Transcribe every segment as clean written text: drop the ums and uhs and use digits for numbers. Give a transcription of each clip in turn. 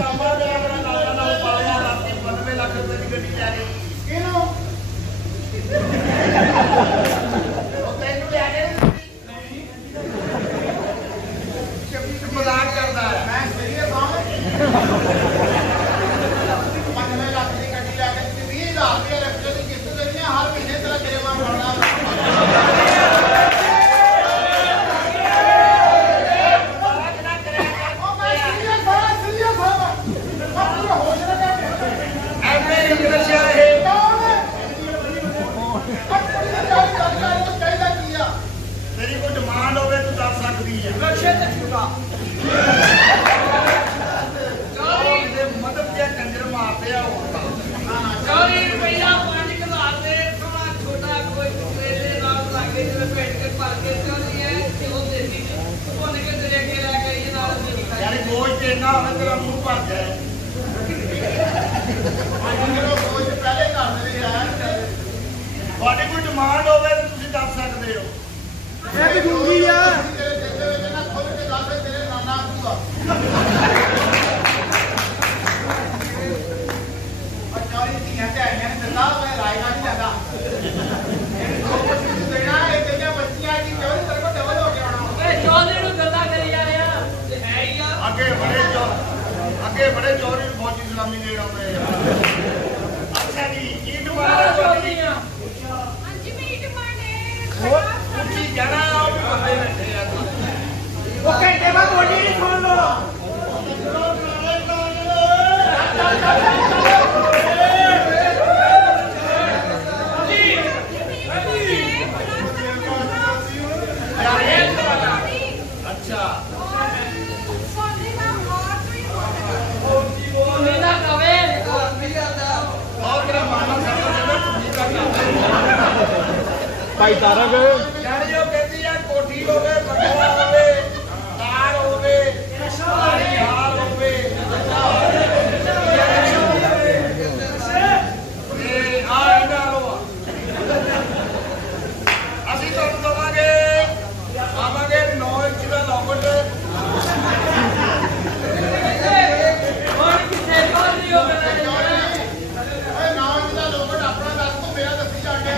ਸ਼ਾਮਾਂ ਦੇ ਆਪਣਾ ਨਾਲ ਪਾਲਿਆ ਰਾਤੀ 92 ਲੱਖ ਰੁਪਏ ਦੀ ਗੱਡੀ ਲੈ ਗਈ ਕਿਹਨੂੰ ਉਹ ਤੈਨੂੰ ਲੈ ਕੇ ਨਹੀਂ ਮਜ਼ਾਕ ਕਰਦਾ ਹੈ ਮੈਂ ਸੀਰੀਅਸ ਹਾਂ 92 ਲੱਖ ਦੀ ਗੱਡੀ ਲੈ ਕੇ 20000 ਰੁਪਏ ਰਕਸ਼ੇ ਦੀ ਕਿਸ਼ਤ ਦੇਣੀ ਹੈ ਹਰ ਮਹੀਨੇ ਤੇਰਾ ਗਰੇਵਾਂ ਬਣਨਾ तेरी कोई डिमांड हो तू दस सकती है मदद क्या कंजर मारते गोश्त इन्ना हो तेरा मुंह भर जाए कोई डिमांड हो दस सकते हो अगे बड़े चौधरी फौजी सलामी दे अच्छा जी की डिमांड कहना घंटे बाद बोली सुन लो अच्छा भाई तारा गए कहती है कोठी होवे बंगला होवे कार होवे हाल होवे ਅਸੀਂ ਤੁਹਾਨੂੰ ਦਵਾਂਗੇ ਆਵਾਂਗੇ 9 ਇੰਚ ਦਾ ਲੌਕਟ ਹੋਰ ਕਿਸੇ ਕੋਲ ਨਹੀਂ ਹੋਵੇ ਓਏ 9 ਇੰਚ ਦਾ ਲੌਕਟ ਆਪਣਾ ਦੱਸ ਤੂੰ ਮੇਰਾ ਦੱਸੀ ਜਾਂਦੇ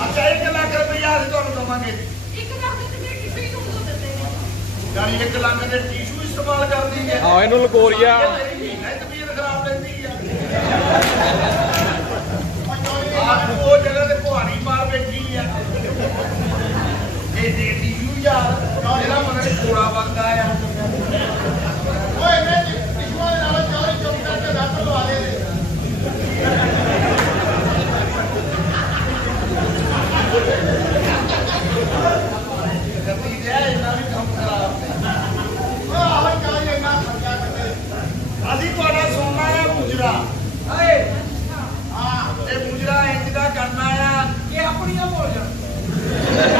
अच्छा 1 लाख रुपया दवांगे 1 लाख के टिशू इस्तेमाल कर दी है हाँ इन्हों लकोरिया तबीयत खराब रहती है वो जगह से पुहाड़ी मार बैठी है टिशू यार मतलब थोड़ा वक्त आया ਅਸੀਂ ਤੁਹਾਡਾ ਸੋਨਾ ਆ ਮੁਜਰਾ ਓਏ ਹਾਂ ਇਹ ਮੁਜਰਾ ਇੰਜ ਦਾ ਕਰਨਾ ਆ ਕਿ ਆਪਣੀਆਂ ਬੋਲ ਜਾ